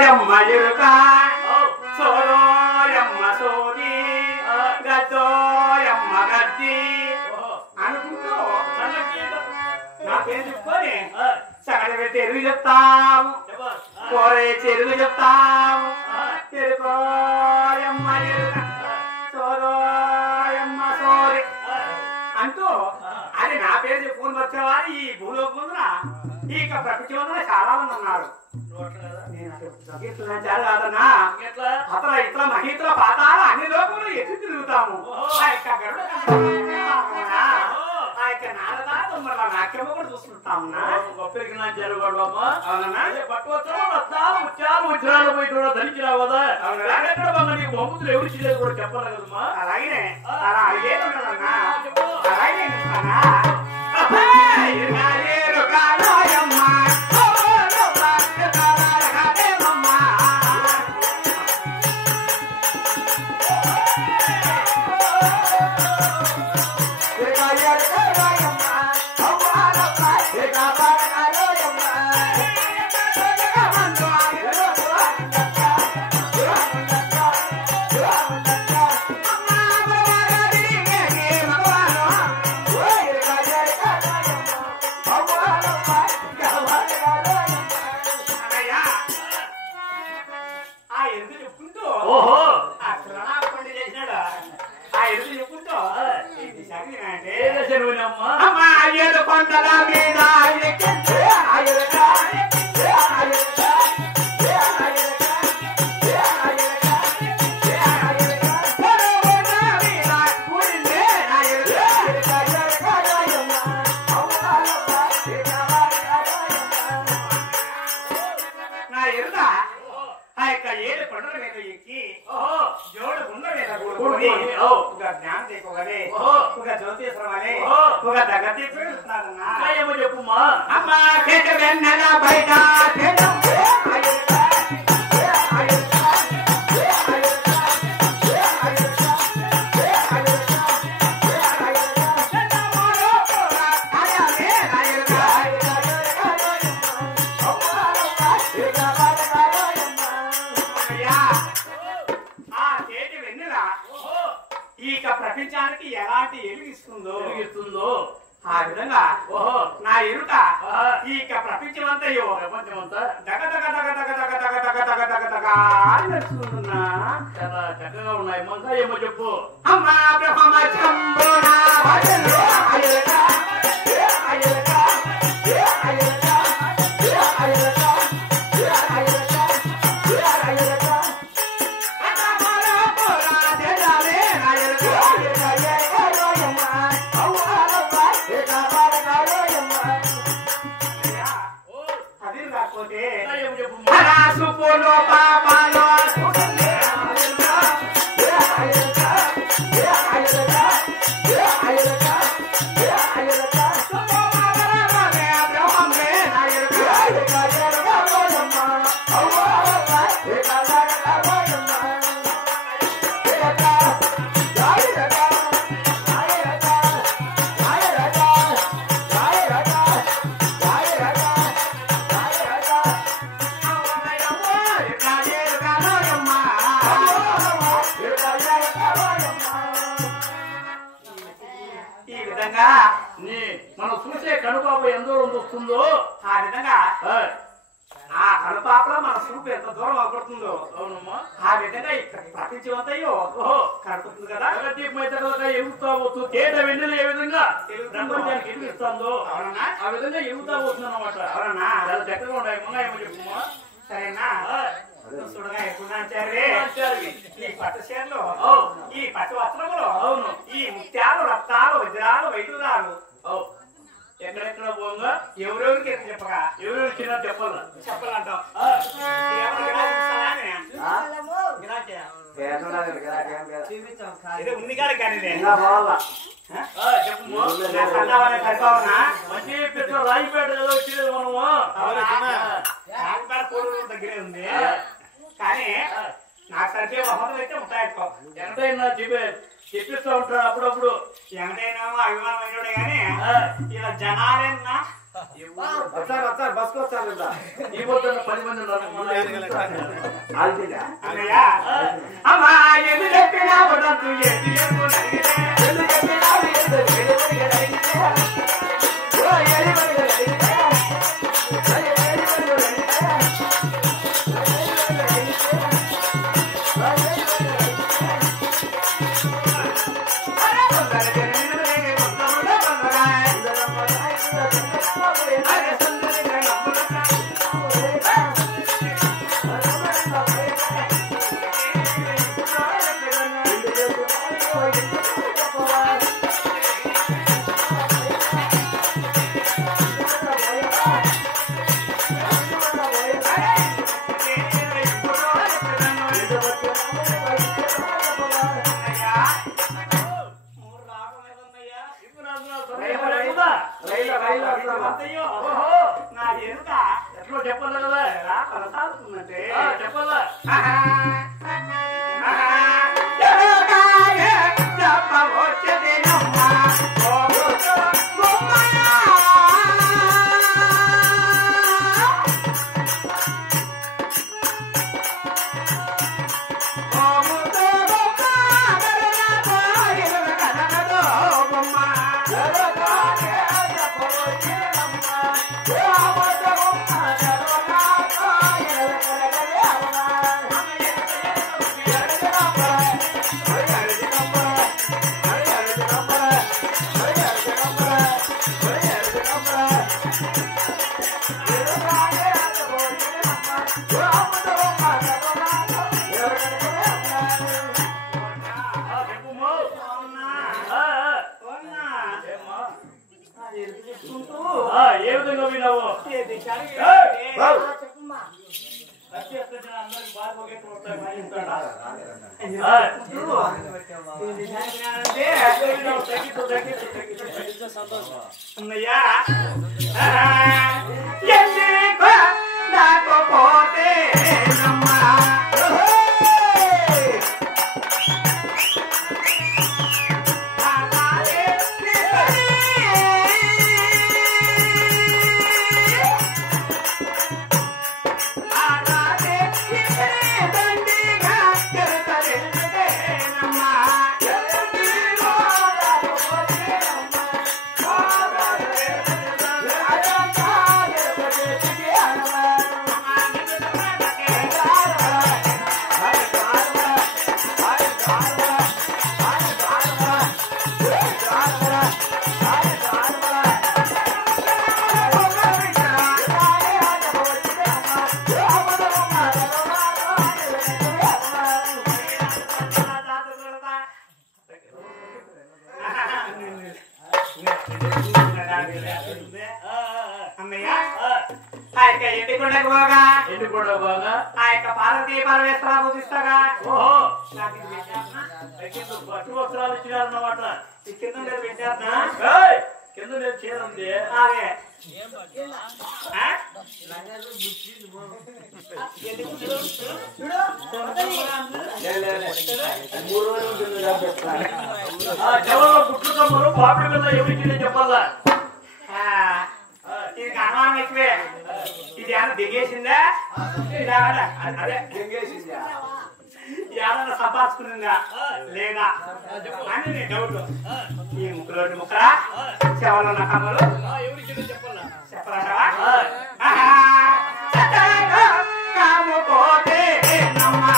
యమ్మ ఎరుక సోరో యమ్మ సోది గద్దో యమ్మ గద్ది అనుకుంటూ నా పేరు చెప్పుకొని సగడగా తెలుగు చెప్తాము కోరే చెరుగు చెప్తాము ఎరుకో యమ్మ ఎరుక సోరో యమ్మ సోరి అంటూ అది నా పేరు చెప్పుకొని వచ్చేవారు ఈ భూలోకమున ఈ ప్రపంచంలో చాలా మంది ఉన్నారు. అతను ఇతర మహితుల పాతాల అన్ని లోకములు ఎత్తి తిరుగుతాము. ఆ యొక్క గరుడ ఆ యొక్క నారద తొమ్మిది నాట్యము కూడా చూసుకుంటాము. గొప్పకి నా జరగడమ్మా పట్టువచ్చాము రత్నాలు ముత్యాలు వజ్రాలు పోయి కూడా ధరించి రావదా ఎక్కడ నీకు బొమ్మతులు ఎవరు చేయలేదు కూడా చెప్పాలి కదమ్మా. అలాగే అలా అడిగే ఉన్నాడన్నా అలాగే ప్రపంచానికి ఎలాంటి ఎలుగిస్తుందో ఆ విధంగా నా ఎరుక ఈ ప్రపంచం అంతయో దగ దగ దగ దగ దగ దగ దగ దగ దగ దగ అని నడుచుకుంటున్నా. చాలా చక్కగా ఉన్నాయి. మంగా ఏమో చెప్పు. అమ్మా బ్రహ్మచంబోనా మనం చూసే కనుపాప ఎంతో వస్తుందో ఆ విధంగా ఆ కనుపాపలో మన చూపు ఎంత దూరం అవపడుతుందో అవునమ్మా ఆ విధంగా ప్రపంచం అంతయో కడుపుతుంది కదా. ఎగుతా వస్తుంది తేట వెన్నెలు ఏ విధంగా ప్రపంచానికి ఎదుగుతుందో అవునా ఆ విధంగా ఎగుతా వస్తుంది అన్నమాట. అవునా చాలా చక్కగా ఉన్నాయి. మొన్న ఏమో చెప్పుమా సరేనా చూడగా ఎప్పుడు ఈ పట్టు చీరలు ఈ పట్టు వస్త్రములు అవును ఈ ముత్యాలు రత్నాలు వజ్రాలు వైడూరాలు ఎక్కడెక్కడ పోగా ఎవరెవరికి ఎక్కడ చెప్పగా ఎవరెవరికి చిన్న చెప్పాలంటావు. ఉంది కాదు కానీ రాయిపేట వచ్చేది మనము రాయిపేట కోడూరు దగ్గరే ఉంది కానీ నాకు సరిపే మొహం అయితే ఉంటాయి. ఎంతైనా చెప్పిస్తూ ఉంటాడు అప్పుడప్పుడు. ఎంతైనా అభిమానం అయినాడే గాని ఇలా జనాలైనా వచ్చారు బస్కు వచ్చారు కదా ఈ పొద్దున్న 10 మంది ఉన్నారు అమ్మా ఎన్ని చెప్పినా వదంతు నా ఎరుక ఎట్లా చెప్పాలి కదా కొనసాగుతుందంటే చెప్పాలా ఏ విధంగా విన్నావు అన్నయ్యా నాకు పోతే పార్వతీ పరమేశ్వర పూజిస్తాగా ఓహో నాకు ఇది పెట్టానా పట్టు వస్త్రాలు ఇచ్చినారన్నమాట ఈ కింద మీద పెట్టానా కింద నేను చేరండి అదే జవలో గుట్లు కమ్మరు పాపిడి మీద ఎవరికి చెప్పాలా ఇది అనుమానం ఎక్కువే ఇది ఏమన్నా దిగేసిందా అదే దిగేసిందా ఏమన్నా సంపాదించుకునిందా లేదా అని నీ డౌట్ ఈ ముక్కులోని ముక్కరా చెవలో నా కమ్మలు ఎవరికి చెప్పాలా చెప్పరాటవా కాము పోతే నమ్మా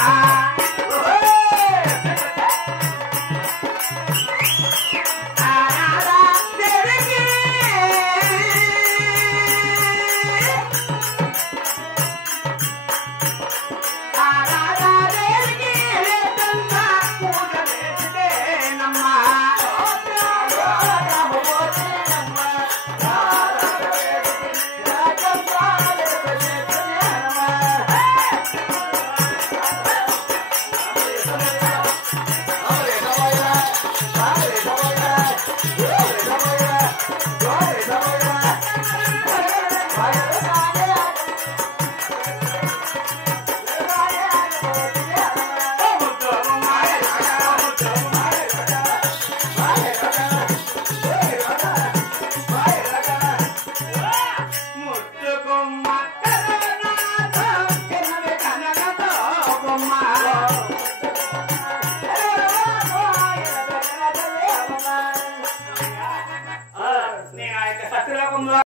జాతి లోకంలో